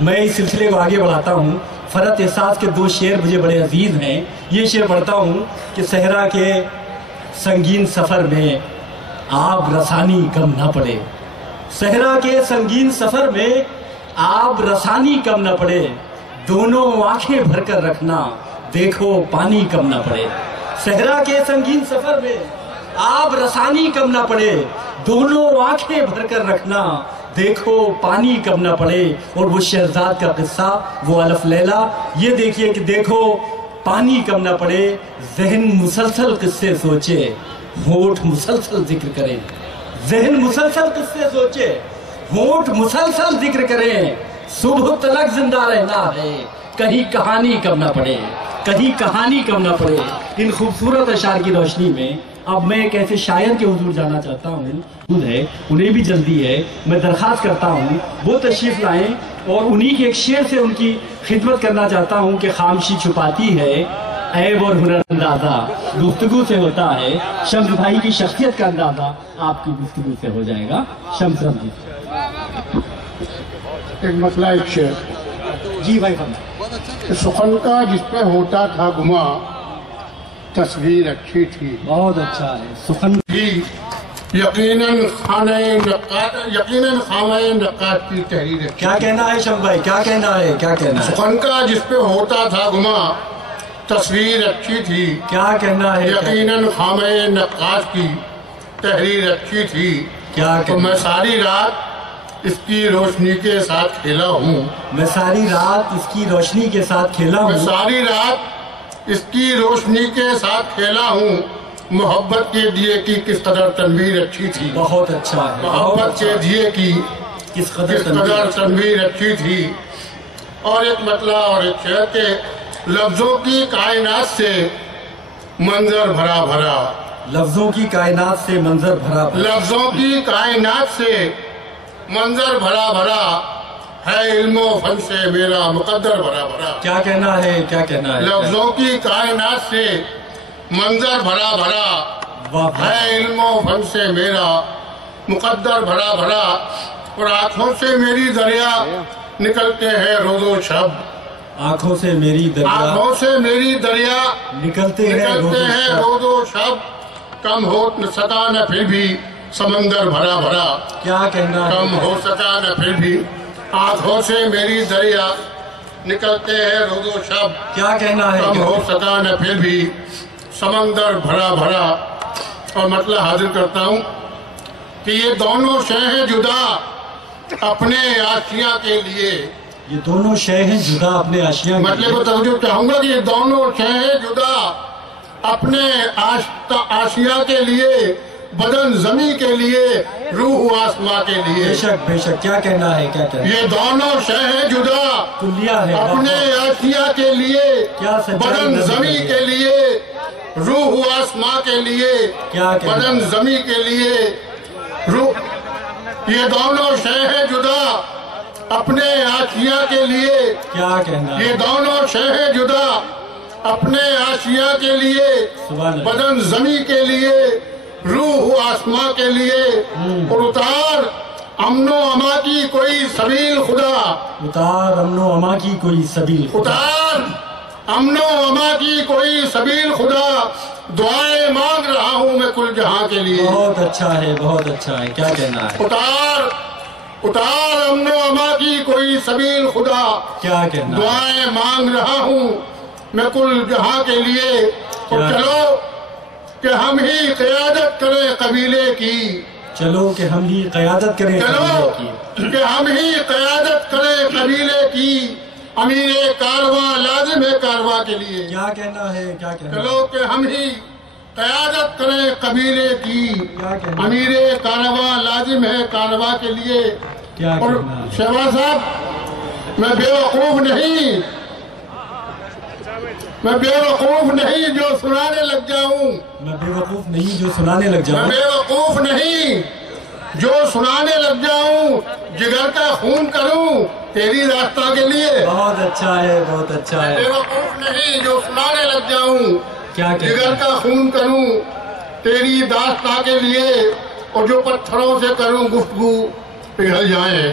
میں اس سلسلے کو آگے بڑھاتا ہوں۔ فرحت احساس کے 2 شعر مجھے بڑے عزیز ہیں۔ یہ شعر پڑھتا ہوں کہ صحرا کے سنگین سفر میں آب رسانی کم نہ پڑے، صحرا کے سنگین سفر میں آب رسانی کم نہ پڑے، دونوں آنکھیں بھر کر رکھنا دیکھو پانی کم نہ پڑے۔ صحرا کے سنگین سفر میں آب رسانی کم نہ پڑے، دونوں آنکھیں بھر کر رکھنا دیکھو پانی کم نہ پڑے۔ اور وہ شہزاد کا قصہ، وہ الف لیلا، یہ دیکھیے کہ دیکھو پانی کم نہ پڑے، ذہن مسلسل قصے سوچے ہونٹ مسلسل ذکر کریں، ذہن مسلسل قصے سوچے ہونٹ مسلسل ذکر کریں، صبح تلک زندہ رہنا ہے کہیں کہانی کم نہ پڑے، کہیں کہانی کم نہ پڑے۔ ان خوبصورت اشعار کی روشنی میں اب میں ایک ایسے شاعر کے حضور جانا چاہتا ہوں، انہیں بھی جلدی ہے، میں درخواست کرتا ہوں وہ تشریف لائیں اور انہی کے ایک شعر سے ان کی خدمت کرنا چاہتا ہوں کہ خاموشی چھپاتی ہے عیب اور ہنر اندازہ گفتگو سے ہوتا ہے، شمس بھائی کی شخصیت کا اندازہ آپ کی گفتگو سے ہو جائے گا۔ شمس رمضی ایک مسئلہ، ایک شعر۔ جی بھائی فرمائیں۔ سخن کا جس پہ ہوتا تھا گما، تصویر اچھی تھی، بہت اچھا ہے سخن بھی یقیناً خانہ نقاد کی تحریر اچھی۔ کیا کہنا ہے شمس بھائی، کیا کہنا ہے، کیا کہنا ہے؟ سخن کا جس پہ ہوتا تھا گما، تصویر اچھی تھی، کیا کہنا ہے؟ یقیناً خانہ نقاد کی تحریر اچھی تھی۔ کیا تو میں ساری رات اس کی روشنی کے ساتھ کھیلا ہوں، میں ساری رات اس کی روشنی کے ساتھ کھیلا میں ہوں، ساری رات اس کی روشنی کے ساتھ کھیلا ہوں، محبت کے دیے کی کس قدر تنویر اچھی تھی، بہت اچھا ہے، محبت کے دیے کی کس کس قدر قدر تنویر اچھی تھی۔ اور ایک مطلع اور ایک شعر کے لفظوں کی کائنات سے منظر بھرا بھرا، لفظوں کی کائنات سے منظر بھرا بھرا، لفظوں کی کائنات سے منظر بھرا بھرا ہے، علم و فن سے میرا مقدر بھرا بھرا۔ کیا کہنا ہے، کیا کہنا ہے؟ لفظوں کی کائنات سے منظر بھرا بھرا واہ ہے، علم و فن سے میرا مقدر بھرا بھرا۔ اور آنکھوں سے میری دریا نکلتے ہیں روز و شب، آنکھوں سے میری دریا آنکھوں سے میری دریا نکلتے ہیں روز و شب، کم ہو سکا نہ پھر بھی سمندر بھرا بھرا، کیا کہنا ہے؟ کم ہو سکا نہ پھر بھی آنکھوں سے میری دریا نکلتے ہیں روز و شب، کیا کہنا ہے؟ کم ہو سکا نہ پھر بھی سمندر بھرا بھرا۔ اور مطلب حاضر کرتا ہوں کہ یہ دونوں شے ہیں جدا اپنے آشیاں کے لیے، یہ دونوں شے ہیں جدا اپنے آشیاں کے مطلب کو توجہ چاہوں گا کہ یہ دونوں شے ہیں جدا اپنے آشیاں کے لیے، بدن زمیں کے لیے، روح آسماں کے لیے۔ بے شک بے شک، کیا کہنا ہے، کیا کہنا ہے؟ یہ دونوں شے ہیں جدا کلیہ ہے اپنے آشیاں کے لیے، کیا سچائی بدن نظر زمیں ہے؟ کے لیے، روح آسماں کے لیے، کیا کہنا ہے؟ بدن زمیں کے لیے، روح، یہ دونوں شے ہیں جدا اپنے آشیاں کے لیے، کیا کہنا ہے؟ یہ دونوں شے ہیں جدا اپنے آشیاں کے لیے، سبحان اللہ۔ بدن زمیں کے لیے، روح آسماں کے لیے۔ اور اتار امن و اما کی کوئی سبیل خدا، اتار امن و اما کی کوئی سبیل خدا، اتار امن و اما کی کوئی سبیل خدا، دعائیں مانگ رہا ہوں میں کل جہاں کے لیے۔ بہت اچھا ہے، بہت اچھا ہے، کیا کہنا ہے؟ اتار امن و اما کی کوئی سبیل خدا، کیا کہنا ہے؟ دعائیں مانگ رہا ہوں میں کل جہاں کے لیے۔ اور چلو کہ ہم ہی قیادت کریں قبیلے کی، چلو کہ ہم ہی قیادت کریں چلو قبیلے کی، کہ ہم ہی قیادت کریں قبیلے کی، امیر کارواں لازم ہے کارواں کے لیے۔ کیا کہنا ہے، کیا کہنا ہے؟ چلو کہ ہم ہی قیادت کریں قبیلے کی، امیر کارواں لازم ہے کارواں کے لیے۔ کیا اور کہنا ہے؟ شہباز صاحب، میں بے وقوف نہیں، میں بے وقوف نہیں جو سنانے لگ جاؤں، میں بے وقوف نہیں جو سنانے لگ میں جاؤں، بے وقوف نہیں جو سنانے لگ جاؤں، جگر کا خون کروں تیری راستہ کے لیے۔ بہت اچھا ہے، بہت اچھا ہے، بے وقوف نہیں جو سنانے لگ جاؤں، کیا کہنا جگر ہے؟ کا خون کروں تیری داستاں کے لیے۔ اور جو پتھروں سے کروں گفتگو پگھل جائیں،